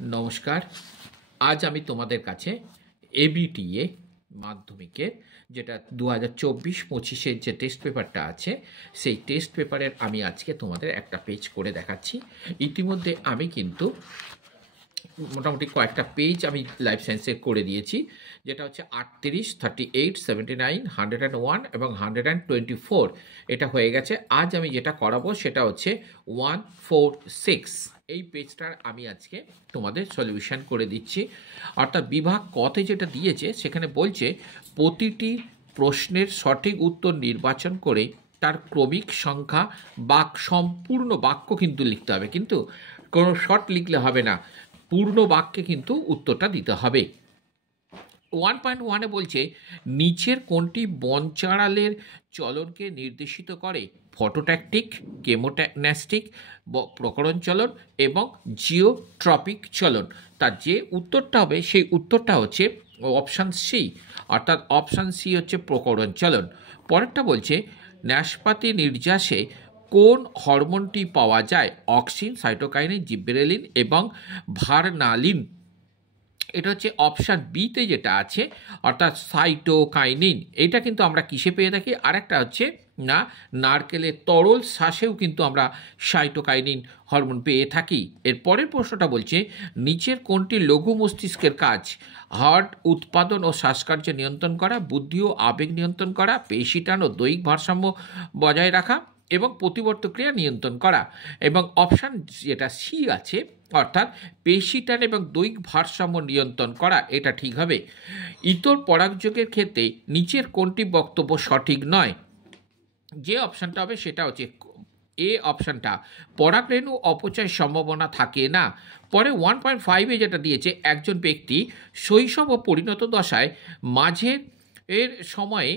নমস্কার। আজ আমি তোমাদের কাছে এবিটিএ মাধ্যমিকের যেটা 2024-25-এর যে টেস্ট পেপারটা আছে সেই টেস্ট পেপারের আমি আজকে তোমাদের একটা পেজ করে দেখাচ্ছি। ইতিমধ্যে আমি কিন্তু মোটামুটি কয়েকটা পেজ আমি লাইফ সায়েন্সের করে দিয়েছি, যেটা হচ্ছে 38, 38, 79, 101 এবং 124 এটা হয়ে গেছে। আজ আমি যেটা করাবো সেটা হচ্ছে 146, এই পেজটার আমি আজকে তোমাদের সলিউশন করে দিচ্ছি। অর্থাৎ বিভাগ কতে যেটা দিয়েছে সেখানে বলছে প্রতিটি প্রশ্নের সঠিক উত্তর নির্বাচন করে তার ক্রমিক সংখ্যা সম্পূর্ণ বাক্য কিন্তু লিখতে হবে, কিন্তু কোনো শর্ট লিখলে হবে না, পূর্ণ বাক্যে কিন্তু উত্তরটা দিতে হবে। 1.1-এ বলছে নিচের কোনটি বনচাঁড়ালের চলনকে নির্দেশিত করে? ফটোট্যাকটিক, কেমোন্যাস্টিক, প্রকরণ চলন এবং জিওট্রপিক চলন। তার যে উত্তরটা হবে সেই উত্তরটা হচ্ছে অপশান সি, অর্থাৎ অপশান সি হচ্ছে প্রকরণ চলন। পরেরটা বলছে নাশপাতি নির্যাসে কোন হরমোনটি পাওয়া যায়? অক্সিন, সাইটোকাইনিন, জিব্রেলিন এবং ভার্নালিন। এটা হচ্ছে অপশান বিতে যেটা আছে, অর্থাৎ সাইটোকাইনিন। এটা কিন্তু আমরা কিসে পেয়ে থাকি? আরেকটা হচ্ছে না, নারকেলের তরল শ্বাসেও কিন্তু আমরা সাইটোকাইনিন হরমোন পেয়ে থাকি। এর পরের প্রশ্নটা বলছে নিচের কোনটি লঘু মস্তিষ্কের কাজ? হার্ট উৎপাদন ও শ্বাসকার্য নিয়ন্ত্রণ করা, বুদ্ধি ও আবেগ নিয়ন্ত্রণ করা, পেশিটান ও দৈহিক ভারসাম্য বজায় রাখা এবং প্রতিবর্ত ক্রিয়া নিয়ন্ত্রণ করা। এবং অপশান যেটা সি আছে, অর্থাৎ পেশিটান এবং দৈহিক ভারসাম্য নিয়ন্ত্রণ করা, এটা ঠিক হবে। ইতর পরাগযোগের ক্ষেত্রে নিচের কোনটি বক্তব্য সঠিক নয়? যে অপশানটা হবে সেটা হচ্ছে এ অপশানটা, পরাগরেণু অপচয়ের সম্ভাবনা থাকে না। পরে 1.5-এ যেটা দিয়েছে একজন ব্যক্তি শৈশব ও পরিণত দশায় মাঝের এর সময়ে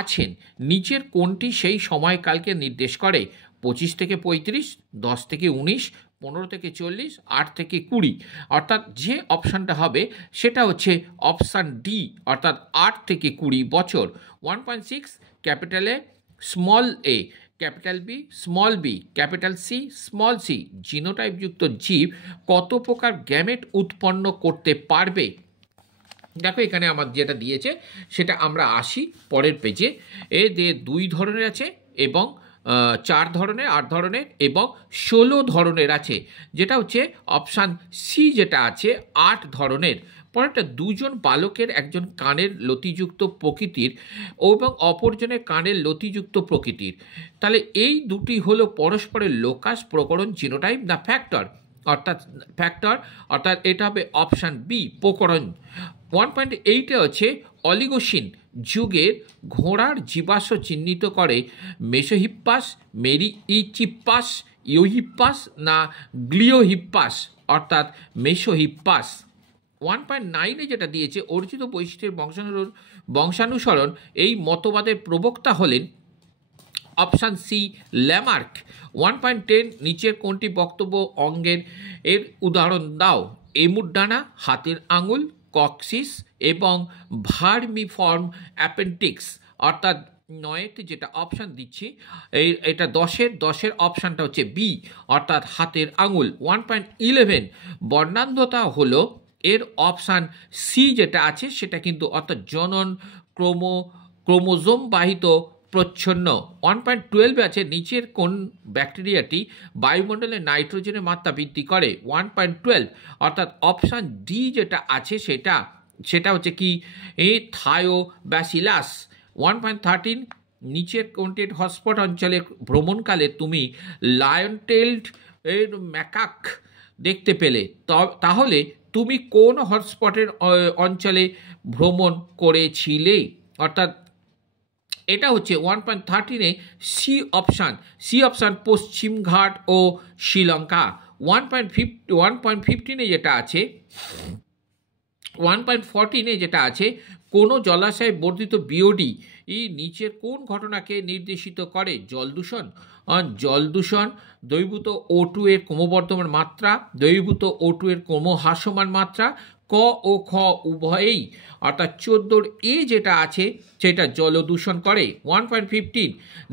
আছেন, নিচের কোনটি সেই সময়কালকে নির্দেশ করে? 25 থেকে 35, 10 থেকে 19, 15 থেকে 40, 8 থেকে 20। অর্থাৎ যে অপশানটা হবে সেটা হচ্ছে অপশান ডি, অর্থাৎ 8 থেকে 20 বছর। 1.6 capital A small A, capital B small B, capital C small C জিনোটাইপযুক্ত জীব কত প্রকার গ্যামেট উৎপন্ন করতে পারবে? দেখো এখানে আমার যেটা দিয়েছে সেটা আমরা আসি পরের পেজে। এ যে 2 ধরনের আছে এবং 4 ধরনের, 8 ধরনের এবং 16 ধরনের আছে, যেটা হচ্ছে অপশান সি যেটা আছে 8 ধরনের। পরেরটা দুজন বালকের একজন কানের লতিযুক্ত প্রকৃতির এবং অপরজনের কানের লতিযুক্ত প্রকৃতির, তাহলে এই দুটি হলো পরস্পরের লোকাস, প্রকরণ, জিনোটাইপ না ফ্যাক্টর? অর্থাৎ এটা হবে অপশান বি প্রকরণ। 1.8-এ হচ্ছে অলিগোসিন যুগের ঘোড়ার জীবাশ্ম চিহ্নিত করে মেসোহিপ্পাস, মেরিইচিপ্পাস, ইওহিপ্পাস না গ্লিওহিপ্পাস, অর্থাৎ মেসোহিপ্পাস। 1.9-এ যেটা দিয়েছে অর্জিত বৈশিষ্ট্যের বংশানুসরণ, এই মতবাদের প্রবক্তা হলেন অপশান সি ল্যামার্ক। 1.10 নিচের কোনটি বক্তব্য অঙ্গের এর উদাহরণ দাও? এমুর ডানা, হাতের আঙুল, কক্সিস এবং ভার্মিফর্ম অ্যাপেন্ডিক্স। অর্থাৎ 9-তে যেটা অপশান দিচ্ছি এটা 10-এর অপশানটা হচ্ছে বি, অর্থাৎ হাতের আঙুল। 1.11 বর্ণান্ধতা হলো এর অপশান সি যেটা আছে সেটা কিন্তু, অর্থাৎ জনন ক্রোমোজোম বাহিত প্রচ্ছন্ন। 1.12 আছে নিচের কোন ব্যাকটেরিয়াটি বায়ুমণ্ডলে নাইট্রোজেনের মাত্রা বৃদ্ধি করে? 1.12 অর্থাৎ অপশান ডি যেটা আছে সেটা হচ্ছে কি থায়োব্যাসিলাস। 1.13 নিচের কোনটির হটস্পট অঞ্চলে ভ্রমণকালে তুমি লায়নটেইলড এর ম্যাকাক দেখতে পেলে? তাহলে তুমি কোন হটস্পটের অঞ্চলে ভ্রমণ করেছিলে? অর্থাৎ এটা হচ্ছে 1.13-এ সি অপশান পশ্চিমঘাট ও শ্রীলঙ্কা। 1.15-এ যেটা আছে 1.14-এ যেটা আছে কোনো জলাশয়ে বর্ধিত বিওডি নিচের কোন ঘটনাকে নির্দেশিত করে? জল দূষণ, দ্রবীভূত O2 এর ক্রমবর্ধমান মাত্রা, দ্রবীভূত O2 এর ক্রমহ্রাসমান মাত্রা, ক ও খ উভয়েই। অর্থাৎ 14 এ যেটা আছে সেটা জলদূষণ করে। 1.15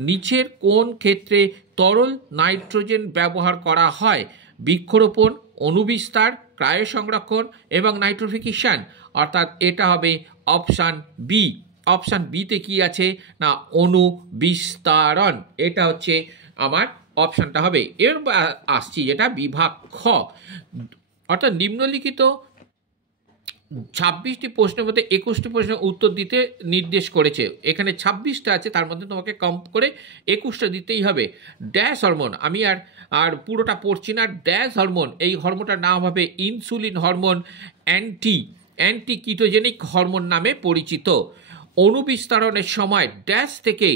নিচের কোন ক্ষেত্রে তরল নাইট্রোজেন ব্যবহার করা হয়? বৃক্ষরোপণ, অণুবিস্তার, ক্রায়ো সংরক্ষণ এবং নাইট্রোফিকেশন, অর্থাৎ এটা হবে অপশান বি। অপশান বিতে কি আছে না অণু বিস্তারণ, এটা হচ্ছে আমার অপশানটা হবে। এর আসছি যেটা বিভাগ খ, অর্থাৎ নিম্নলিখিত 26টি প্রশ্নের মধ্যে 21টি প্রশ্নের উত্তর দিতে নির্দেশ করেছে। এখানে 26টা আছে, তার মধ্যে তোমাকে কম করে 21টা দিতেই হবে। ড্যাশ হরমোন, আমি আর পুরোটা পড়ছি না। ড্যাশ হরমোন, এই হরমোনটার নাম হবে insulin hormone, anti ketogenic hormone নামে পরিচিত। অণুবিস্তারণের সময় ড্যাশ থেকে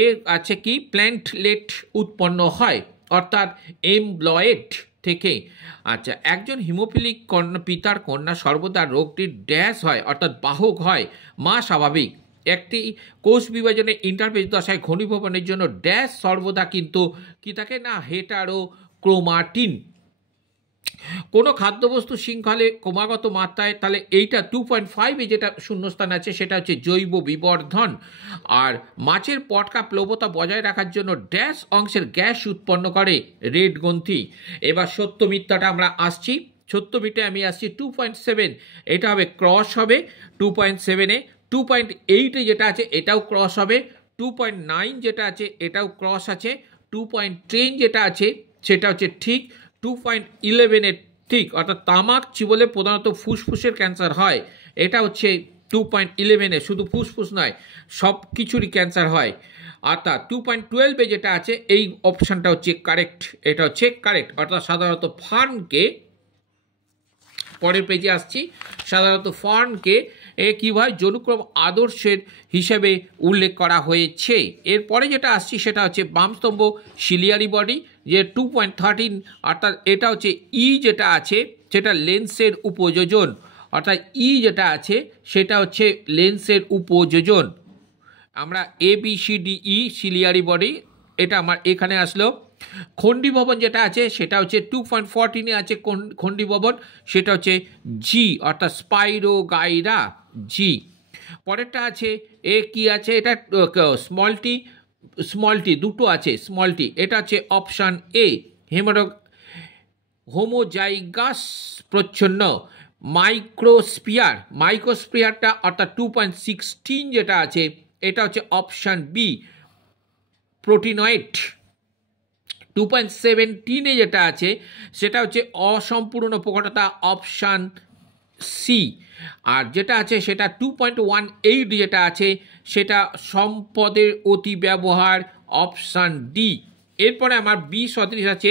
এ আছে কি প্ল্যান্টলেট উৎপন্ন হয়, অর্থাৎ এমব্লয়েড থেকে। আচ্ছা, একজন হিমোফিলিক পিতার কন্যা সর্বদা রোগটির ড্যাশ হয়, অর্থাৎ বাহক হয়। মা স্বাভাবিক। একটি কোষ বিভাজনে ইন্টারফেজ দশায় ঘনীভবনের জন্য ড্যাশ সর্বদা কিন্তু কি থাকে না হেটারোক্রোমাটিন। কোনো খাদ্যবস্তু শৃঙ্খলে ক্রমাগত মাত্রায়, তাহলে এইটা 2.5 যেটা শূন্যস্থান আছে সেটা হচ্ছে জৈব বিবর্ধন। আর মাছের পটকা প্লবতা বজায় রাখার জন্য ড্যাশ অংশের গ্যাস উৎপন্ন করে রেড গ্রন্থি। এবার সত্য মিথ্যাটা আমরা আসছি। সত্য মিথ্যে আমি আসছি 2.7, এটা হবে ক্রস হবে 2.7-এ। 2.8 যেটা আছে এটাও ক্রস হবে। 2.9 যেটা আছে এটাও ক্রস আছে। 2.10 যেটা আছে সেটা হচ্ছে ঠিক। 2.11-এর ঠিক, অর্থাৎ তামাক চিবলে প্রধানত ফুসফুসের ক্যান্সার হয়, এটা হচ্ছে 2.11-এ। শুধু ফুসফুস নয়, সব কিছুরই ক্যান্সার হয়। অর্থাৎ 2.12-এ যেটা আছে এই অপশানটা হচ্ছে কারেক্ট, এটা হচ্ছে কারেক্ট। অর্থাৎ সাধারণত ফার্নকে, পরের পেজে আসছি, সাধারণত ফার্নকে কীভাবে যৌনক্রম আদর্শের হিসেবে উল্লেখ করা হয়েছে। এরপরে যেটা আসছি সেটা হচ্ছে বামস্তম্ভ সিলিয়ারি বডি, যে 2.13, অর্থাৎ এটা হচ্ছে ই যেটা আছে সেটা লেন্সের উপযোজন, অর্থাৎ ই যেটা আছে সেটা হচ্ছে লেন্সের উপযোজন। আমরা ABCDE সিলিয়ারি বডি, এটা আমার এখানে আসলো। খণ্ডীভবন যেটা আছে সেটা হচ্ছে 2.14-এ আছে খণ্ডীভবন, সেটা হচ্ছে জি, অর্থাৎ স্পাইরোগাইরা জি। পরেরটা আছে এ কি আছে, এটা স্মল টি দুটো আছে, স্মল টি, এটা হচ্ছে অপশান এ হোমোজাইগাস প্রচ্ছন্ন। মাইক্রোস্পিয়ারটা অর্থাৎ 2.16 যেটা আছে এটা হচ্ছে অপশান বি প্রোটিনয়েড। 2.17-এ যেটা আছে সেটা হচ্ছে অসম্পূর্ণ প্রকটতা, অপশান সি। আর যেটা আছে সেটা 2.18 যেটা আছে সেটা সম্পদের অতি ব্যবহার, অপশান ডি। এরপরে আমার বি সদৃশ আছে,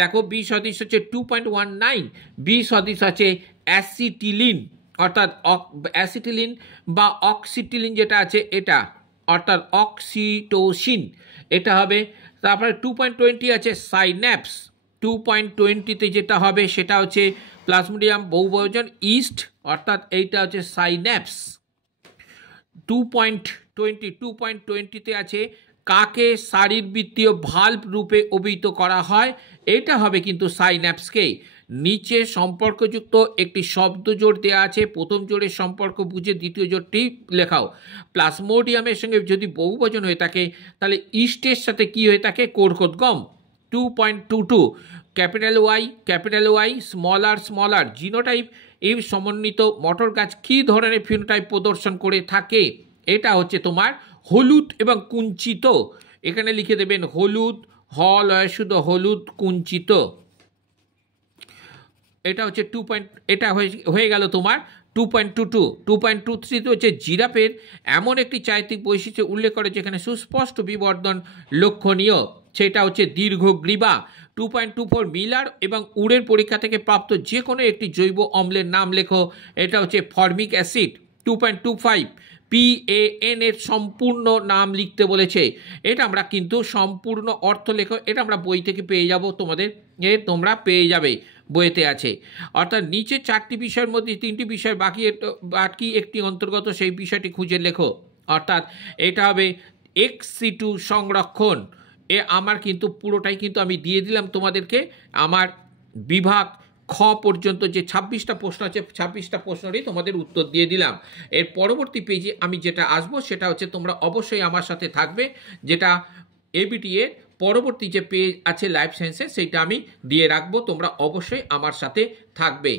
দেখো বি সদৃশ হচ্ছে 2.19। বি সদৃশ আছে অ্যাসিটিলিন, অর্থাৎ অ্যাসিটিলিন বা অক্সিটিলিন যেটা আছে এটা, অর্থাৎ অক্সিটোসিন, এটা হবে। তারপরে 2.20 আছে সাইন্যাপস। 2.20-তে যেটা হবে সেটা হচ্ছে প্লাজমোডিয়াম বহুবচন ইস্ট, অর্থাৎ এইটা হচ্ছে সাইন্যাপস। 2.20-তে আছে কাকে শারীরবৃত্তীয় ভাল্ব রূপে অভিহিত করা হয়, এটা হবে কিন্তু সাইন্যাপসকে। নিচে সম্পর্কযুক্ত একটি শব্দ জোড় দেওয়া আছে, প্রথম জোড়ের সম্পর্ক বুঝে দ্বিতীয় জোড়টি লেখাও। প্লাজমোডিয়ামের সঙ্গে যদি বহুবচন হয়ে থাকে তাহলে ইস্টের সাথে কি হয়ে থাকে কর্কটগম। 2.22 ক্যাপিটাল ওয়াই স্মলার জিনোটাইপ এই সমন্বিত মটর গাছ কী ধরনের ফিনোটাইপ প্রদর্শন করে থাকে, এটা হচ্ছে তোমার হলুদ এবং কুঞ্চিত। এখানে লিখে দেবেন হলুদ, শুধু হলুদ কুঞ্চিত। এটা হচ্ছে এটা হয়ে গেল তোমার 2.22। 2.23 হচ্ছে জিরাফের এমন একটি চারিত্রিক বৈশিষ্ট্য উল্লেখ করে যেখানে সুস্পষ্ট বিবর্ধন লক্ষণীয়, সেটা হচ্ছে দীর্ঘ গ্রীবা। 2.24 মিলার এবং উডের পরীক্ষা থেকে প্রাপ্ত যে কোনো একটি জৈব অম্লের নাম লেখো, এটা হচ্ছে ফর্মিক অ্যাসিড। 2.25 PAN এর সম্পূর্ণ নাম লিখতে বলেছে, এটা আমরা কিন্তু সম্পূর্ণ অর্থ লেখো, এটা আমরা বই থেকে পেয়ে যাব, তোমরা পেয়ে যাবে, বইতে আছে। অর্থাৎ নিচে 4টি বিষয়ের মধ্যে 3টি বিষয় বাকি একটি অন্তর্গত, সেই বিষয়টি খুঁজে লেখো। অর্থাৎ এটা হবে ex-situ সংরক্ষণ। আমার কিন্তু পুরোটাই কিন্তু আমি দিয়ে দিলাম তোমাদেরকে, আমার বিভাগ খ পর্যন্ত যে 26টা প্রশ্ন আছে 26টা প্রশ্নেরই তোমাদের উত্তর দিয়ে দিলাম। এর পরবর্তী পেজে আমি যেটা আসবো সেটা হচ্ছে তোমরা অবশ্যই আমার সাথে থাকবে, যেটা এবিটি এর পরবর্তী যে পেজ আছে লাইফ সায়েন্সে সেইটা আমি দিয়ে রাখবো, তোমরা অবশ্যই আমার সাথে থাকবে।